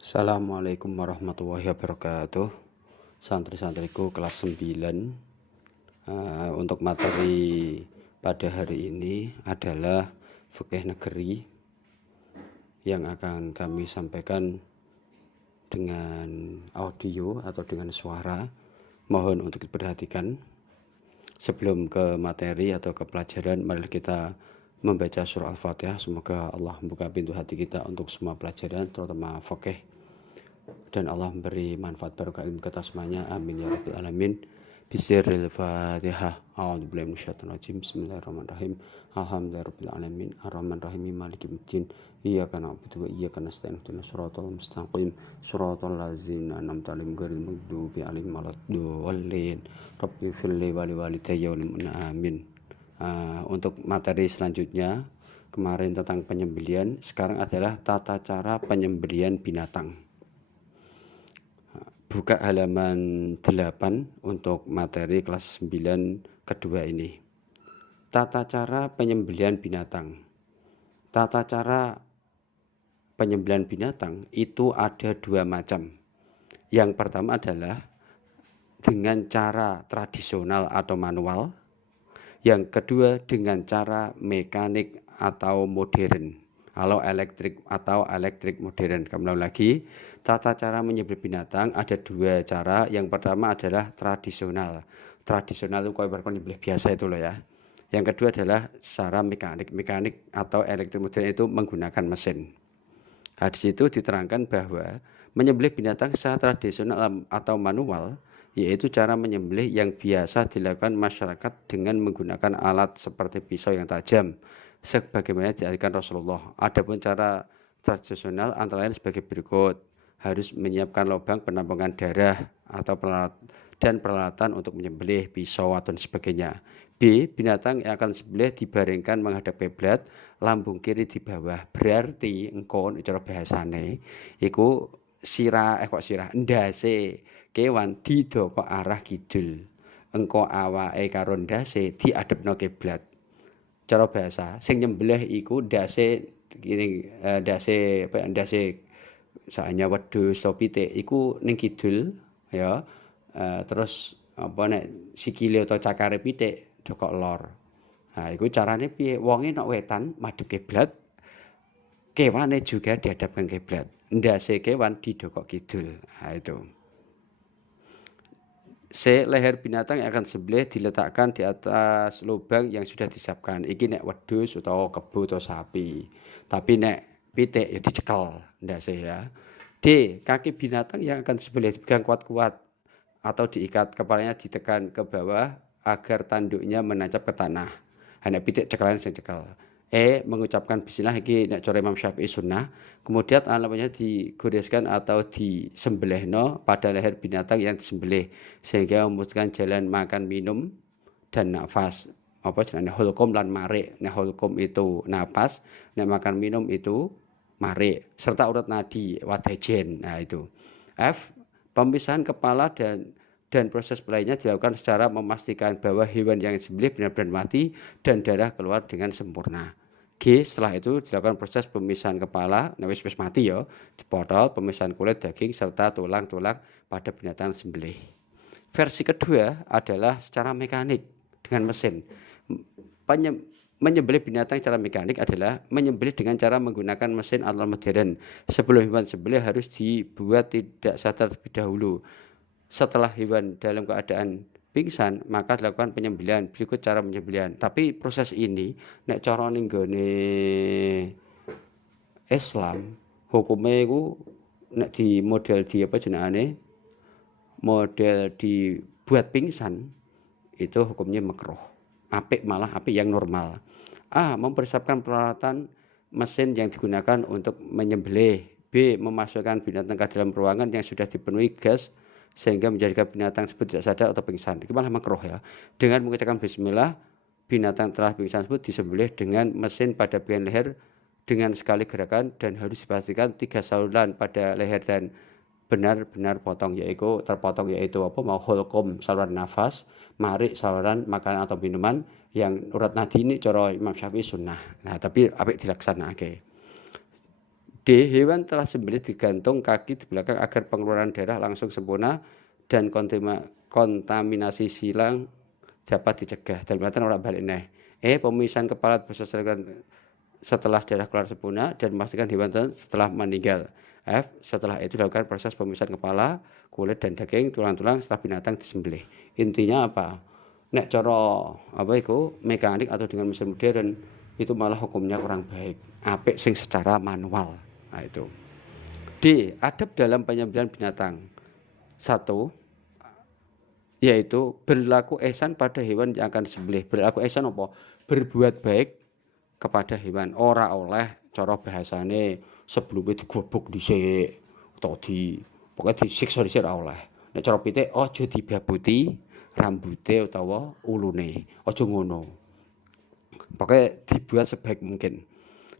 Assalamualaikum warahmatullahi wabarakatuh. Santri-santriku kelas 9. Untuk materi pada hari ini adalah fikih negeri yang akan kami sampaikan dengan audio atau dengan suara. Mohon untuk diperhatikan. Sebelum ke materi atau ke pelajaran, mari kita membaca surah Al-Fatihah. Semoga Allah membuka pintu hati kita untuk semua pelajaran, terutama fikih, dan Allah memberi manfaat barokah ilmu kita semuanya. Amin ya rabbal alamin. Bismillahirrahmanirrahim. Fatihah. A'udzubillahi minasyaitonir rajim. Bismillahirrahmanirrahim. Alhamdulillahirabbil alamin. Arrahmanirrahim. Maliki yaumiddin. Iyyaka na'budu wa iyyaka nasta'in. Ihdinas siratal mustaqim. Shiratal ladzina an'amta 'alaihim ghairil maghdubi 'alaihim waladdallin. Rabbighfirli wa liwalidayya wal mu'minina. Amin. Untuk materi selanjutnya, kemarin tentang penyembelihan, sekarang adalah tata cara penyembelihan binatang. Buka halaman 8 untuk materi kelas 9 kedua ini. Tata cara penyembelihan binatang. Tata cara penyembelihan binatang itu ada dua macam. Yang pertama adalah dengan cara tradisional atau manual. Yang kedua dengan cara mekanik atau modern. Kalau elektrik modern. Kembali lagi, tata cara menyembelih binatang ada dua cara. Yang pertama adalah tradisional. Tradisional itu kayak menyembelih biasa itu loh ya. Yang kedua adalah secara mekanik atau elektrik modern, itu menggunakan mesin. Di situ diterangkan bahwa menyembelih binatang secara tradisional atau manual, yaitu cara menyembelih yang biasa dilakukan masyarakat dengan menggunakan alat seperti pisau yang tajam, sebagaimana diajarkan Rasulullah. Adapun cara tradisional antara lain sebagai berikut: harus menyiapkan lubang penampungan darah atau peralatan untuk menyembelih, pisau atau sebagainya. B. Binatang yang akan disembelih dibaringkan menghadap kiblat, lambung kiri di bawah. Berarti engko cara bahasane iku ndase kewan didokok arah kidul, engko awake karo ndase diadepno kiblat. Cara bahasa sing nyembelih iku ndase saknya wedhus pitik iku ning kidul ya. Terus nek sikile atau cakare pitik dokok lor. Iku carane piye? Wonge nek wetan madhep kiblat, kewane juga dihadapkan kiblat. Ndase kewan didokok kidul. Itu. C. Leher binatang yang akan disembelih diletakkan di atas lubang yang sudah disiapkan. Iki nek wedhus atau kebo atau sapi. Tapi nek pitik ya dicekel ndase ya. D. Kaki binatang yang akan disembelih dipegang kuat-kuat atau diikat, kepalanya ditekan ke bawah agar tanduknya menancap ke tanah. Nek pitik cekelan sing cekel. E. Mengucapkan bismillah, iki nek cara Imam Syafi'i sunnah. Kemudian alamnya digoreskan atau disembelihno pada leher binatang yang disembelih sehingga memutuskan jalan makan, minum, dan nafas. Apa jenenge hulkum lan marik. Nek hulkum itu napas, nek makan minum itu marik, serta urat nadi wadajen. Itu. F. Pemisahan kepala dan proses lainnya dilakukan secara memastikan bahwa hewan yang disembelih benar-benar mati dan darah keluar dengan sempurna. G. Setelah itu dilakukan proses pemisahan kepala, wis mati ya, dipotong, pemisahan kulit, daging, serta tulang-tulang pada binatang sembelih. Versi kedua adalah secara mekanik dengan mesin. Menyembelih binatang secara mekanik adalah menyembelih dengan cara menggunakan mesin atau modern. Sebelum hewan disembelih harus dibuat tidak sadar terlebih dahulu. Setelah hewan dalam keadaan pingsan, maka dilakukan penyembelihan. Berikut cara penyembelihan. Tapi proses ini nek cara ning gone Islam, hukumnya itu nek di model di apa jenengane? Model dibuat pingsan itu hukumnya makruh. Apik, malah apik yang normal. A. Mempersiapkan peralatan mesin yang digunakan untuk menyembelih. B. Memasukkan binatang ke dalam ruangan yang sudah dipenuhi gas sehingga menjadikan binatang tersebut tidak sadar atau pingsan. Itu malah makruh ya. Dengan mengucapkan bismillah, binatang telah pingsan tersebut disembelih dengan mesin pada bagian leher dengan sekali gerakan, dan harus dipastikan 3 saluran pada leher dan benar-benar potong, yaitu terpotong, yaitu apa mau hulkum saluran nafas, marik saluran makanan atau minuman, yang urat nadi ini cara Imam Syafi'i sunnah. Tapi apik dilaksanakake. D. Hewan telah sembelih digantung kaki di belakang agar pengeluaran darah langsung sempurna dan kontaminasi silang dapat dicegah. Dalam artian orang balik neh. Pemisahan kepala berdasarkan setelah darah keluar sempurna dan memastikan hewan setelah meninggal. F. Setelah itu dilakukan proses pemisahan kepala, kulit dan daging, tulang-tulang setelah binatang disembelih. Intinya apa? Nek cara apa itu mekanik atau dengan mesin modern itu malah hukumnya kurang baik. Apik sing secara manual. Nah itu. D. Adab dalam penyembelihan binatang. 1. Yaitu berlaku ihsan pada hewan yang akan disembelih. Berlaku ihsan apa? Berbuat baik kepada hewan. Ora oleh cara bahasane sebelumnya digobok dhisik atau pokoknya disiksa dhisik ora oleh. Nek cara pitik aja dibabuti rambute utawa ulune. Aja ngono. Pokoknya dibuat sebaik mungkin.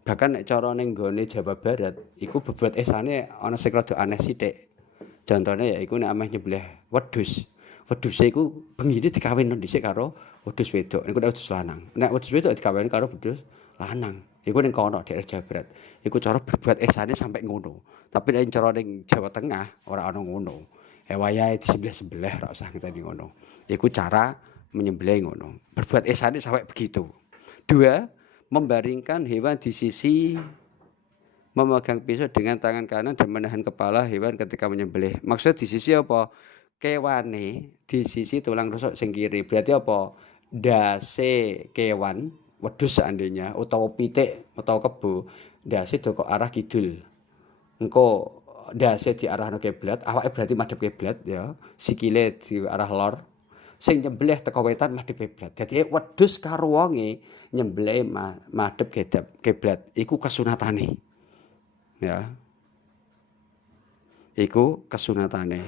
Bahkan nek cara ning gone Jawa Barat iku bebuat ihsane ana sing rada aneh sithik. Contohnya yaiku nek ameh nyembelih wedhus. Wedhuse iku bengine dikawinno dhisik karo wedhus wedok. Niku nek wedhus lanang. Nek wedhus wedok dikawin karo wedhus lanang. Iku ning kono daerah Jawa Barat. Iku cara berbuat ihsane sampai ngono. Tapi nek cara ning Jawa Tengah ora ana ngono. Wayahe disembelih-sembelih ora usah ngenteni ngono. Iku cara menyembelih ngono. Berbuat ihsane sampai begitu. 2. Membaringkan hewan di sisi memegang pisau dengan tangan kanan dan menahan kepala hewan ketika menyembelih. Maksud di sisi apa? Kewane di sisi tulang rusuk sing kiri. Berarti apa? Dase kewan, wedhus seandainya utawa pitik utawa kebo, dase do kok arah kidul. Engko dase diarahno kiblat, awake berarti madhep kiblat ya. Sikile di arah lor. Sing nyembelih teko wetan madhep kiblat. Dadi wedhus karo wonge nyembelih madhep kiblat. Iku kesunatane. Ya. Iku kesunatane.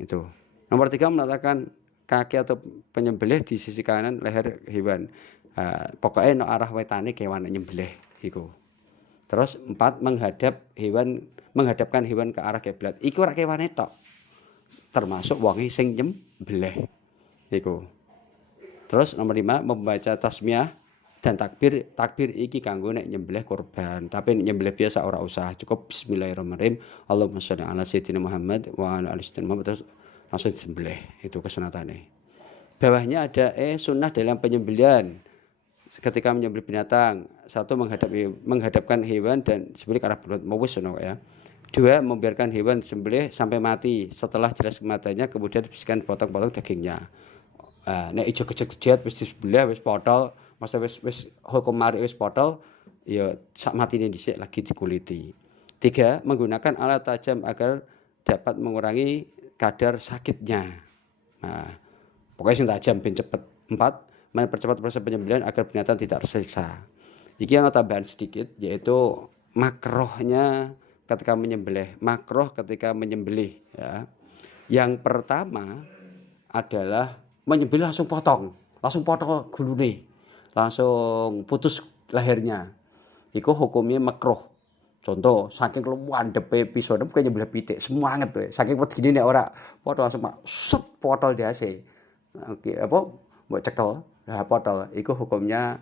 Itu. Nomor 3 meletakkan kaki atau penyembelih di sisi kanan leher hewan. Pokoknya no arah wetane kewan nyembelih iku. Terus 4 menghadapkan hewan ke arah kiblat. Iku ora kewane tok. Termasuk wonge sing nyembelih. Iku. Terus nomor 5 membaca tasmiyah dan takbir. Takbir iki kanggo nek nyembelih korban. Tapi nek nyembelih biasa ora usah. Cukup bismillahirrahmanirrahim. Allahumma sholli ala sayyidina Muhammad wa ala ali sayyidina Muhammad, terus langsung disembelih. Itu kesunatane. Bawahnya ada sunnah dalam penyembelihan. Ketika menyembelih binatang, 1 menghadapkan hewan dan sembelih ke arah perut. Mawis ya. 2 membiarkan hewan disembelih sampai mati. Setelah jelas kematiannya kemudian dibersihkan potong-potong dagingnya. Nek ijo kejek-kejek wis disembelih wis potol, masa wis hukum mari wis potol, ya sak matine dhisik lagi dikuliti. 3 menggunakan alat tajam agar dapat mengurangi kadar sakitnya. Nah, pokoknya sing tajam ben cepet. 4 mempercepat proses penyembelihan agar binatang tidak tersiksa. Iki ana tambahan sedikit yaitu makrohnya ketika menyembelih. Makroh ketika menyembelih ya. Yang pertama adalah menyembelih langsung potong gulune. Langsung putus lehernya. Iku hukumnya makruh. Contoh, saking luwandepe pisau bukan nyembelih pitik, semangat tuh. Saking begini nek ora potol langsung set potol diase. Oke, apa mbok cekel. Nah, potol iku hukumnya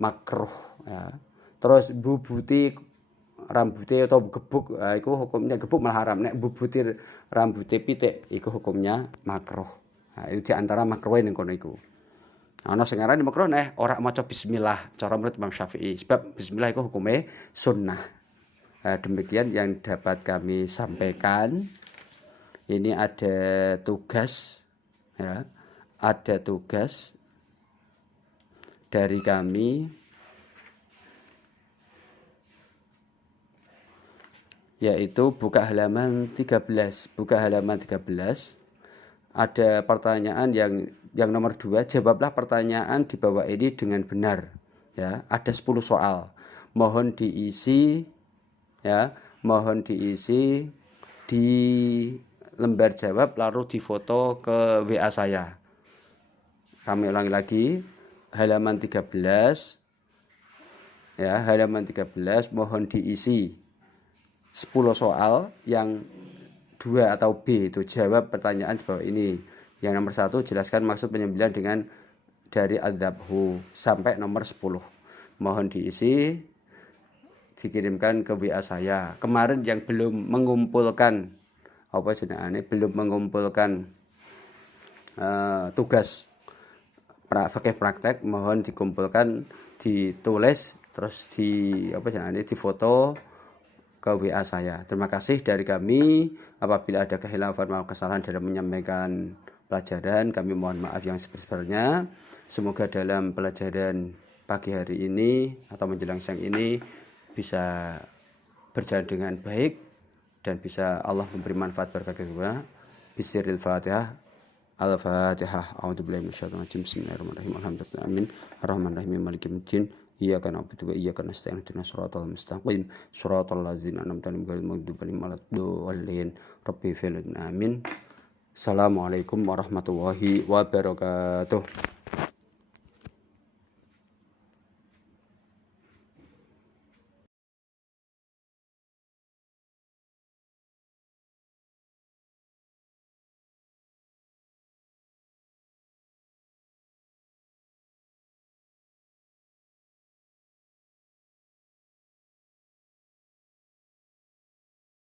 makruh ya. Terus bubuti rambutnya atau gebuk, iku hukumnya gebuk malah haram. Nek bubuti rambutnya pitik iku hukumnya makruh. Nah, itu diantara makruh ning kono iku. Ana sing ngarani makruh nek ora maca bismillah cara menurut Imam Syafi'i. Sebab bismillah iku hukumnya sunnah. Demikian yang dapat kami sampaikan. Ini ada tugas ya. Ada tugas dari kami yaitu buka halaman 13. Buka halaman 13. Ada pertanyaan yang nomor 2, jawablah pertanyaan di bawah ini dengan benar. Ya, ada 10 soal. Mohon diisi di lembar jawab lalu difoto ke WA saya. Kami ulangi lagi, halaman 13 ya, halaman 13 mohon diisi 10 soal, yang 2 atau B itu jawab pertanyaan di bawah ini. Yang nomor 1 jelaskan maksud penyembelihan dengan dari adzabhu sampai nomor 10. Mohon diisi dikirimkan ke WA saya. Kemarin yang belum mengumpulkan tugas praktek mohon dikumpulkan, ditulis, terus difoto ke WA saya. Terima kasih dari kami. Apabila ada kehilafan maupun kesalahan dalam menyampaikan pelajaran, kami mohon maaf yang sebesar-besarnya. Semoga dalam pelajaran pagi hari ini atau menjelang siang ini bisa berjalan dengan baik dan bisa Allah memberi manfaat berkah kita. Bismillahirrahmanirrahim. Fatihah. Al-Fatihah. A'udzubillahi minasyaitonir rajim. Bismillahirrahmanirrahim. Alhamdulillah. Amin. Ar-Rahmanir-Rahim. Maliki yaumiddin. Iyyaka na'budu wa iyyaka nasta'in. Ihdinas siratal mustaqim. Siratal ladzina an'amta 'alaihim ghairil maghdubi 'alaihim waladdallin. Rabbi ighfir lana. Amin. Assalamualaikum warahmatullahi wabarakatuh.